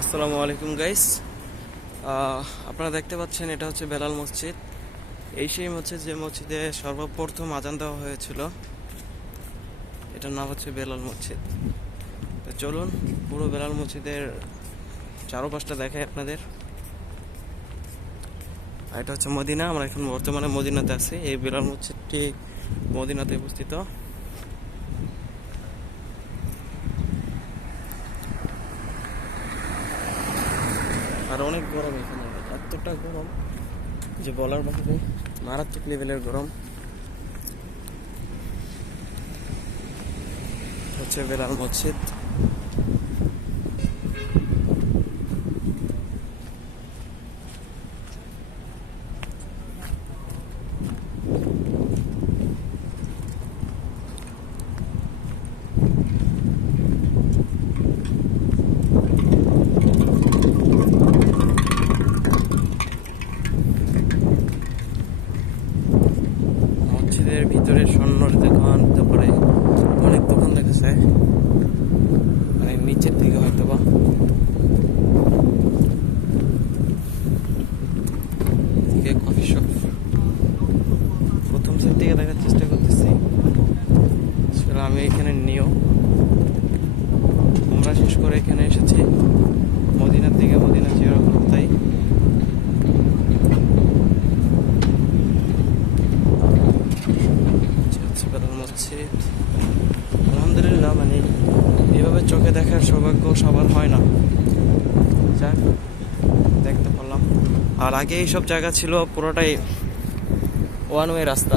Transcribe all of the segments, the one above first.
আসসালামু আলাইকুম গাইস আপনারা দেখতে পাচ্ছেন, এটা হচ্ছে বেলাল মসজিদ। এই সেই মসজিদ, যে মসজিদে সর্বপ্রথম আজান দেওয়া হয়েছিল। এটার নাম হচ্ছে বেলাল মসজিদ। তো চলুন, পুরো বেলাল মসজিদের চারপাশটা দেখাই আপনাদের। এটা হচ্ছে মদিনা, আমরা এখন বর্তমানে মদিনাতে আছি। এই বেলাল মসজিদটি মদিনাতে অবস্থিত। আর অনেক গরম এখানে। এতটা গরম যে বলার বাহিরে মারাত্মক লেভেলের গরম। হচ্ছে বেলাল মসজিদ। মসজিদের ভিতরে স্বর্ণর দোকান তারপরে অনেক দোকান দেখা যায় মানে নিচের দিকে হয়তো বা কফি প্রথম থেকে দেখার চেষ্টা করতেছি। আমি এখানে নিও আমরা শেষ করে এখানে এসেছি মদিনার দিকে মদিনা জিয়ারত তাই হচ্ছে মসজিদ আলহামদুলিল্লাহ মানে এভাবে চোখে দেখার সৌভাগ্য সবার হয় না। যাক, দেখতে পারলাম। আর আগে এইসব জায়গা ছিল পুরোটাই ওয়ান ওয়ে রাস্তা।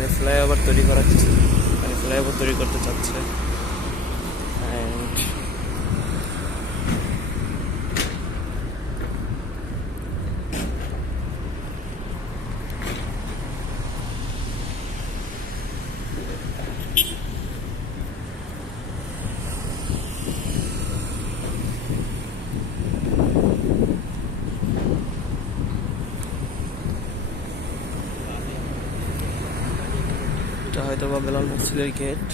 এখানে ফ্লাইওভার তৈরি করা হচ্ছে মানে ফ্লাইওভার তৈরি করতে চাচ্ছে। And এটা হয়তো বা বেলাল মসজিদের গেট